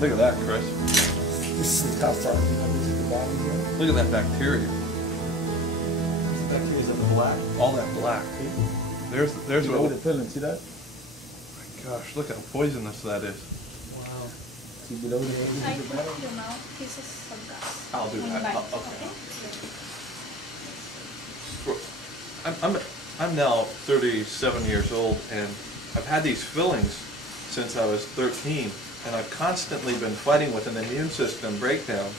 Look at that, Chris. This is the top part. This is the bottom here. Look at that bacteria. Bacteria is in the black. All that black. See? There's Below what. the filling, see that? Gosh, look how poisonous that is. Wow. See below the I put your mouth pieces of gas. I'll do on that. the Okay. bite, I'm now 37 years old, and I've had these fillings since I was 13, and I've constantly been fighting with an immune system breakdown,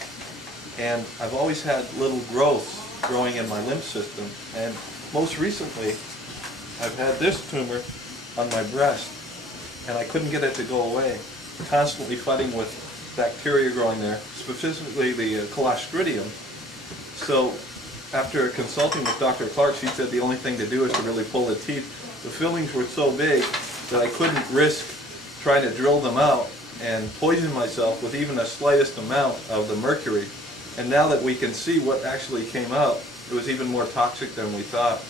and I've always had little growths growing in my lymph system, and most recently I've had this tumor on my breast, and I couldn't get it to go away, constantly fighting with bacteria growing there, specifically the Clostridium. So after consulting with Dr. Clark, she said the only thing to do is to really pull the teeth. The fillings were so big that I couldn't risk trying to drill them out and poison myself with even the slightest amount of the mercury. And now that we can see what actually came out, it was even more toxic than we thought.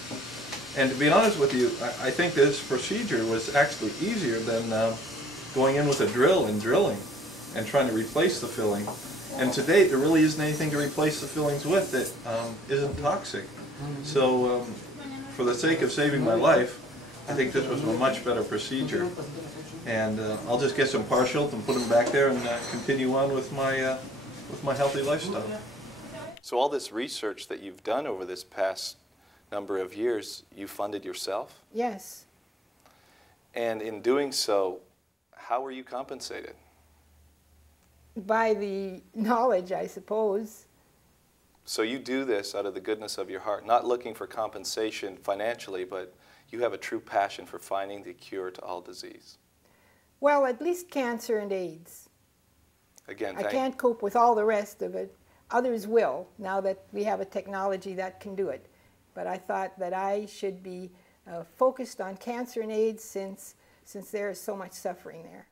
And to be honest with you, I think this procedure was actually easier than going in with a drill and drilling and trying to replace the filling. And to date, there really isn't anything to replace the fillings with that isn't toxic. So for the sake of saving my life, I think this was a much better procedure. And I'll just get some partials and put them back there and continue on with my healthy lifestyle. So all this research that you've done over this past number of years, you funded yourself? Yes. And in doing so, how were you compensated? By the knowledge, I suppose. So you do this out of the goodness of your heart, not looking for compensation financially, but you have a true passion for finding the cure to all disease. Well, at least cancer and AIDS. Again, I can't cope with all the rest of it. Others will, now that we have a technology that can do it. But I thought that I should be focused on cancer and AIDS since there is so much suffering there.